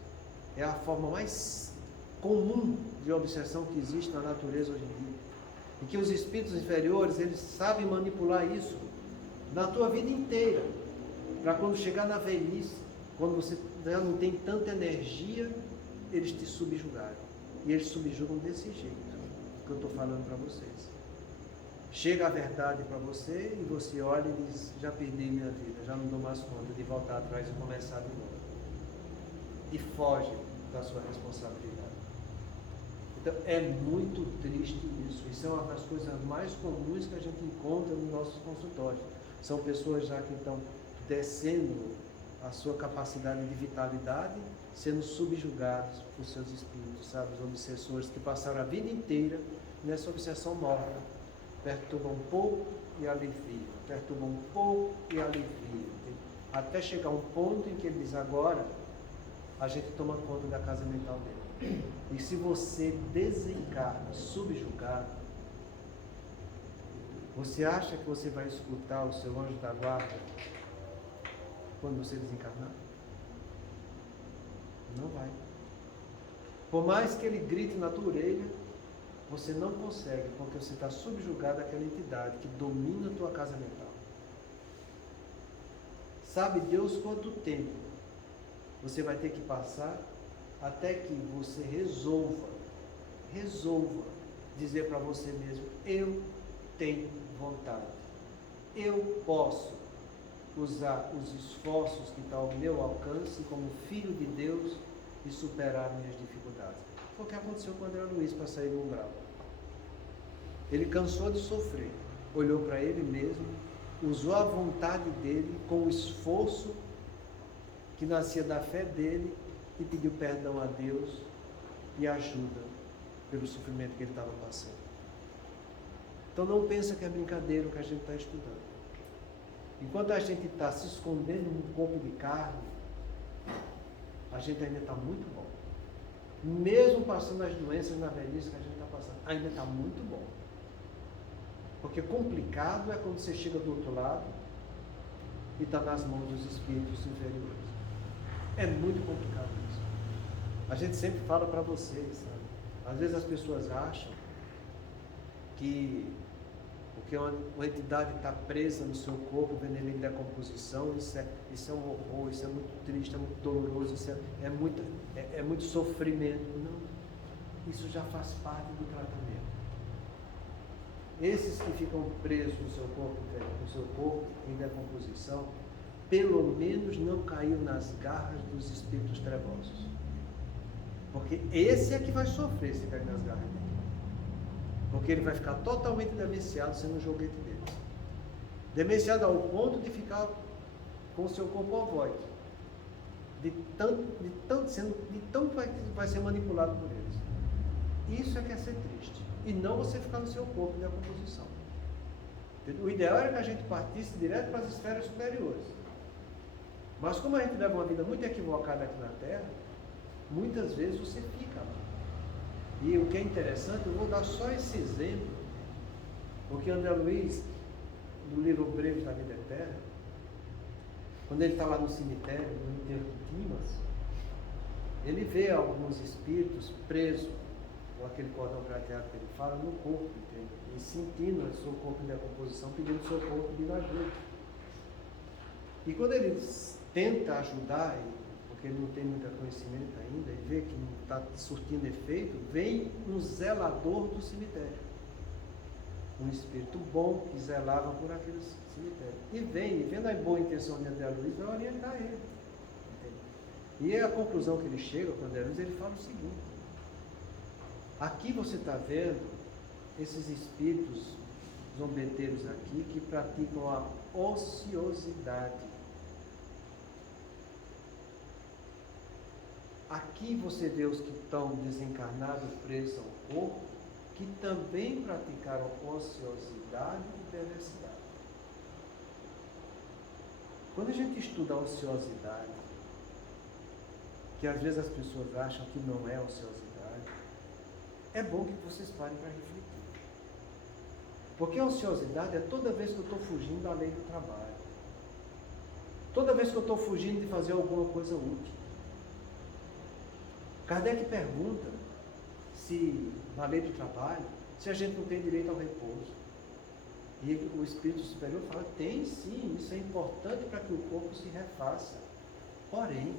é a forma mais comum de obsessão que existe na natureza hoje em dia. E que os espíritos inferiores, eles sabem manipular isso na tua vida inteira. Para quando chegar na velhice, quando você já não tem tanta energia, eles te subjugaram. E eles subjugam desse jeito que eu estou falando para vocês. Chega a verdade para você e você olha e diz, já perdi minha vida, já não dou mais conta de voltar atrás e começar de novo. E foge da sua responsabilidade. Então é muito triste isso. Isso é uma das coisas mais comuns que a gente encontra nos nossos consultórios. São pessoas já que estão descendo a sua capacidade de vitalidade, sendo subjugados por seus espíritos, sabe? Os obsessores que passaram a vida inteira nessa obsessão morta. Perturbam um pouco e aliviam, perturbam um pouco e aliviam. Até chegar um ponto em que ele diz, agora a gente toma conta da casa mental dele. E se você desencarna, subjugar, você acha que você vai escutar o seu anjo da guarda quando você desencarnar? Não vai. Por mais que ele grite na tua orelha, você não consegue, porque você está subjugado àquela entidade que domina a tua casa mental. Sabe Deus quanto tempo você vai ter que passar até que você resolva dizer para você mesmo, eu tenho vontade, eu posso usar os esforços que estão ao meu alcance como filho de Deus e superar minhas dificuldades. Foi o que aconteceu com o André Luiz para sair do umbral. Ele cansou de sofrer, olhou para ele mesmo, usou a vontade dele com o esforço que nascia da fé dele e pediu perdão a Deus e ajuda pelo sofrimento que ele estava passando. Então não pensa que é brincadeira o que a gente está estudando. Enquanto a gente está se escondendo num corpo de carne, a gente ainda está muito bom. Mesmo passando as doenças na velhice que a gente está passando, ainda está muito bom. Porque complicado é quando você chega do outro lado e está nas mãos dos espíritos inferiores. É muito complicado isso. A gente sempre fala para vocês, sabe? Às vezes as pessoas acham porque uma entidade está presa no seu corpo, vendo ele em decomposição, isso é um horror, isso é muito triste, é muito doloroso, isso é muito sofrimento. Não, isso já faz parte do tratamento. Esses que ficam presos no seu corpo em decomposição, pelo menos não caiu nas garras dos espíritos trevosos. Porque esse é que vai sofrer se cair nas garras dele. Porque ele vai ficar totalmente demenciado sendo um joguete dele. Demenciado ao ponto de ficar com o seu corpo ovoide. De tanto vai ser manipulado por eles. Isso é que é ser triste. E não você ficar no seu corpo em decomposição. O ideal era que a gente partisse direto para as esferas superiores. Mas como a gente leva uma vida muito equivocada aqui na Terra, muitas vezes você fica lá. E o que é interessante, eu vou dar só esse exemplo, porque André Luiz, no livro Breve da Vida Eterna, quando ele está lá no cemitério, no enterro de Dimas, ele vê alguns espíritos presos, com aquele cordão prateado que ele fala, no corpo, entende? E sentindo o seu corpo em decomposição, pedindo o seu corpo, pedindo ajuda. E quando ele tenta ajudar, porque ele não tem muito conhecimento ainda, e vê que não está surtindo efeito, vem um zelador do cemitério. Um espírito bom que zelava por aquele cemitério. E vendo a boa intenção de André Luiz, vai orientar ele. Entende? E a conclusão que ele chega com André Luiz, ele fala o seguinte: aqui você está vendo esses espíritos zombeteiros aqui que praticam a ociosidade. Aqui você vê os que estão desencarnados, presos ao corpo, que também praticaram ociosidade e perversidade. Quando a gente estuda a ociosidade, que às vezes as pessoas acham que não é ociosidade, é bom que vocês parem para refletir. Porque a ociosidade é toda vez que eu estou fugindo da lei do trabalho. Toda vez que eu estou fugindo de fazer alguma coisa útil. Kardec pergunta se, na lei do trabalho, se a gente não tem direito ao repouso. E o Espírito Superior fala, tem sim, isso é importante para que o corpo se refaça. Porém,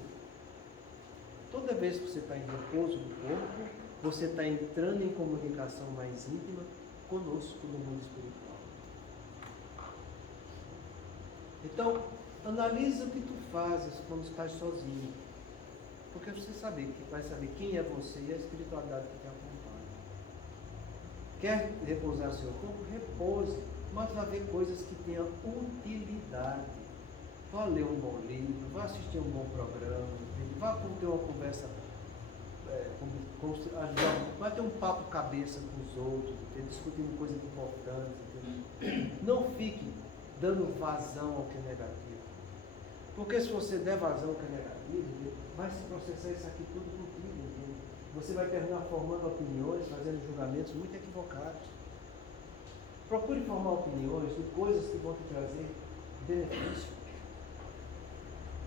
toda vez que você está em repouso do corpo, você está entrando em comunicação mais íntima conosco no mundo espiritual. Então, analisa o que tu fazes quando estás sozinho. Porque você vai saber quem é você e a espiritualidade que te acompanha. Quer repousar seu corpo? Repouse. Mas vai ver coisas que tenham utilidade. Vá ler um bom livro, vá assistir um bom programa, vá ter uma conversa, vai ter um papo cabeça com os outros, discutindo coisas importantes. Não fique dando vazão ao que é negativo. Porque se você der vazão ao que é negativo, vai se processar isso aqui tudo contigo. Entende? Você vai terminar formando opiniões, fazendo julgamentos muito equivocados. Procure formar opiniões de coisas que vão te trazer benefício.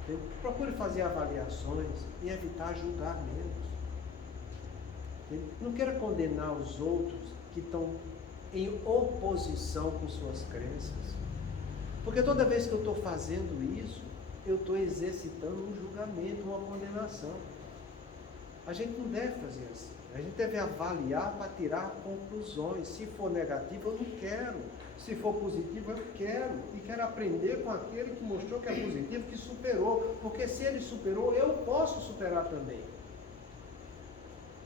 Entende? Procure fazer avaliações e evitar julgamentos. Entende? Não queira condenar os outros que estão em oposição com suas crenças. Porque toda vez que eu estou fazendo isso, eu estou exercitando um julgamento, uma condenação. A gente não deve fazer assim. A gente deve avaliar para tirar conclusões. Se for negativo, eu não quero. Se for positivo, eu quero. E quero aprender com aquele que mostrou que é positivo, que superou. Porque se ele superou, eu posso superar também.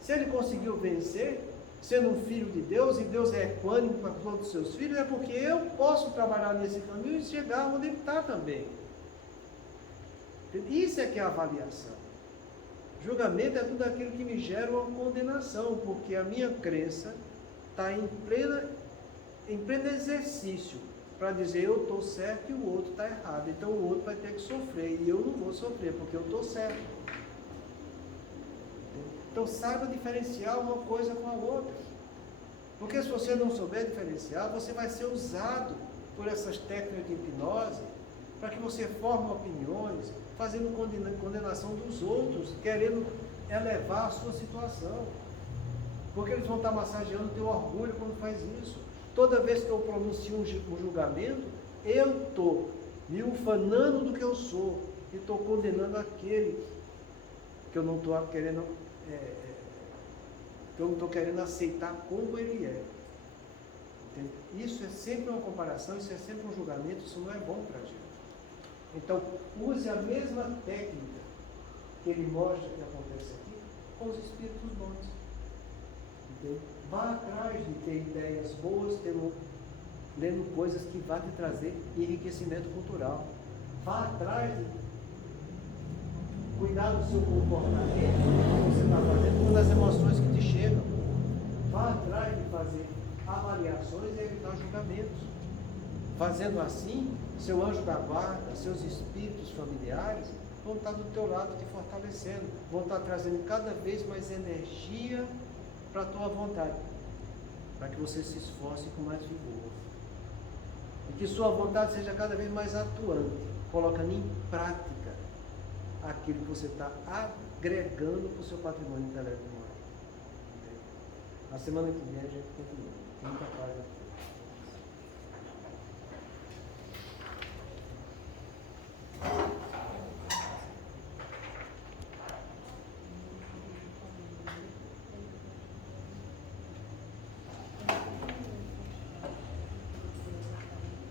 Se ele conseguiu vencer, sendo um filho de Deus, e Deus é equânime para todos os seus filhos, é porque eu posso trabalhar nesse caminho e chegar onde ele está também. Isso é que é a avaliação. Julgamento é tudo aquilo que me gera uma condenação, porque a minha crença está em pleno exercício para dizer eu estou certo e o outro está errado. Então o outro vai ter que sofrer e eu não vou sofrer porque eu estou certo. Então saiba diferenciar uma coisa com a outra. Porque se você não souber diferenciar, você vai ser usado por essas técnicas de hipnose para que você forme opiniões, fazendo condenação dos outros, querendo elevar a sua situação. Porque eles vão estar massageando o teu orgulho quando faz isso. Toda vez que eu pronuncio um julgamento, eu estou me ufanando do que eu sou e estou condenando aquele que eu não estou querendo, que eu não estou querendo aceitar como ele é. Entende? Isso é sempre uma comparação, isso é sempre um julgamento, isso não é bom para a gente. Então, use a mesma técnica que ele mostra que acontece aqui com os espíritos bons. Entende? Vá atrás de ter ideias boas, lendo coisas que vão te trazer enriquecimento cultural. Vá atrás de cuidar do seu comportamento, como você está fazendo, com as emoções que te chegam. Vá atrás de fazer avaliações e evitar julgamentos. Fazendo assim, seu anjo da guarda, seus espíritos familiares vão estar do teu lado te fortalecendo, vão estar trazendo cada vez mais energia para a tua vontade, para que você se esforce com mais vigor. E que sua vontade seja cada vez mais atuante, colocando em prática aquilo que você está agregando para o seu patrimônio intelectual. Na semana que vem a gente continua. Muita paz a todos.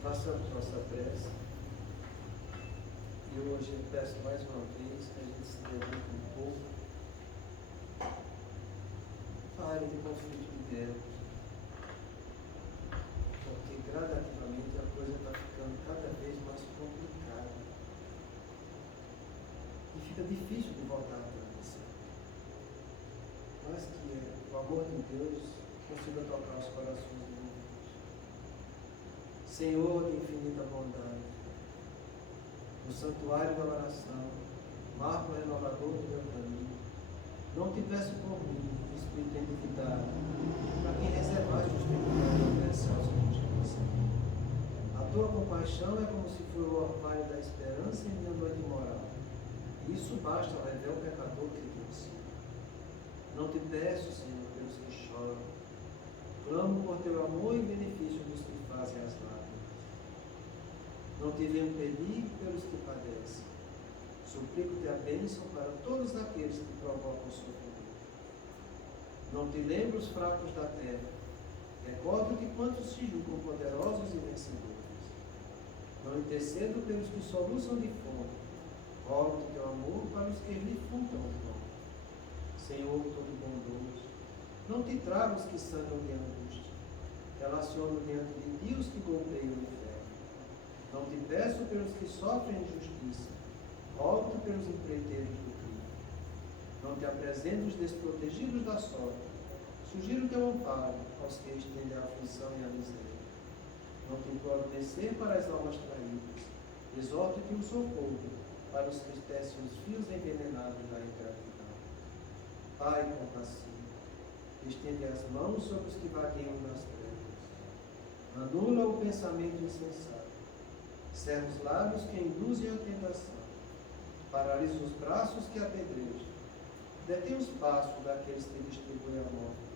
Façamos nossa prece. E hoje eu peço mais uma vez que a gente se levante um pouco. Pare de conflito de ideias. Porque gradativamente a coisa está ficando cada vez mais complicada. E fica difícil de voltar atrás. Mas que o amor de Deus consiga tocar os corações de muitos. Senhor de infinita bondade, no santuário da oração, marco renovador do meu caminho, não te peço por mim, Espírito endividado, para quem reservaste os temporais universais de justiça. A tua compaixão é como se fosse o orvalho da esperança em minha noite moral. Isso basta ao rebelde pecador que te ensina. Não te peço, Senhor, pelos que choram. Clamo por teu amor em benefício dos que fazem as lágrimas. Não te venho pedir pelos que padecem. Suplico-te a bênção para todos aqueles que provocam sofrimento. Não te lembro os fracos da terra. Recordo-te quantos se julgam poderosos e vencedores. Não intercedo pelos que soluçam de fome. Rogo-te teu amor para os que lhe furtam o pão. Senhor todo bondoso, não te trago os que sangram de angústia. Relaciono diante de ti os que golpeiam o inferno. Não te peço pelos que sofrem injustiça. Rogo-te pelos empreiteiros do crime. Não te apresento os desprotegidos da sorte. Sugiro teu amparo aos que estendem a aflição e a miséria. Não te imploro descer para as almas traídas. Exorto-te o socorro para os que tecem os fios envenenados da ingratidão. Pai compassivo, estende as mãos sobre os que vagueiam nas trevas. Anula o pensamento insensato. Cerra os lábios que induzem a tentação. Paralisa os braços que apedrejam. Detém os passos daqueles que distribuem a morte.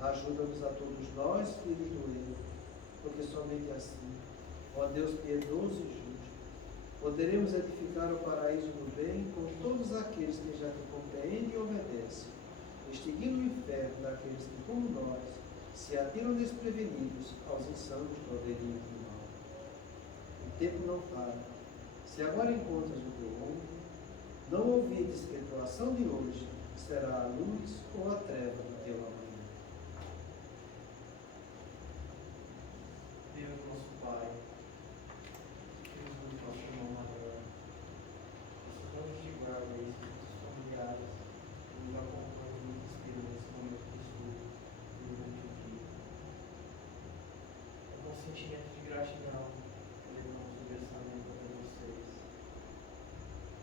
Ajuda-nos a todos nós, filhos do erro, porque somente assim, ó Deus piedoso e justo, poderemos edificar o paraíso do bem com todos aqueles que já te compreendem e obedecem, extinguindo o inferno daqueles que, como nós, se atiram desprevenidos aos insanos poderio do mal. O tempo não para. Se agora encontras o teu ontem, não ouvides que a tua ação de hoje será a luz ou a treva do teu amanhã. Deus nosso Pai, Jesus nosso irmão maior, nossos anjos de guarda e espíritos familiares que nos acompanham e nos inspiram nesse momento de estudo durante o dia. É com sentimento de gratidão que levamos o pensamento para vocês,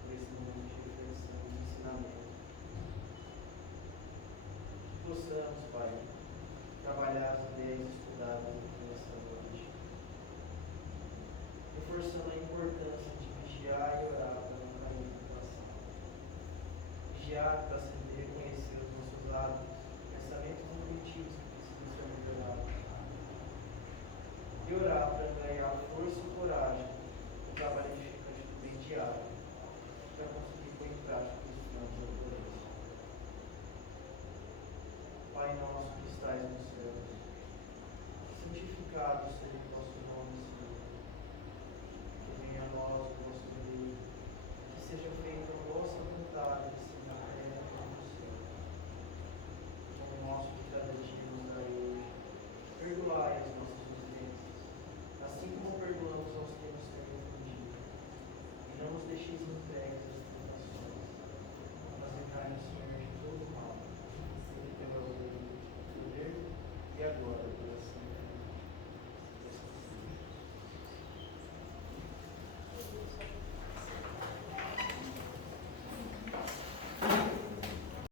por esse momento de reflexão e ensinamento. Que possamos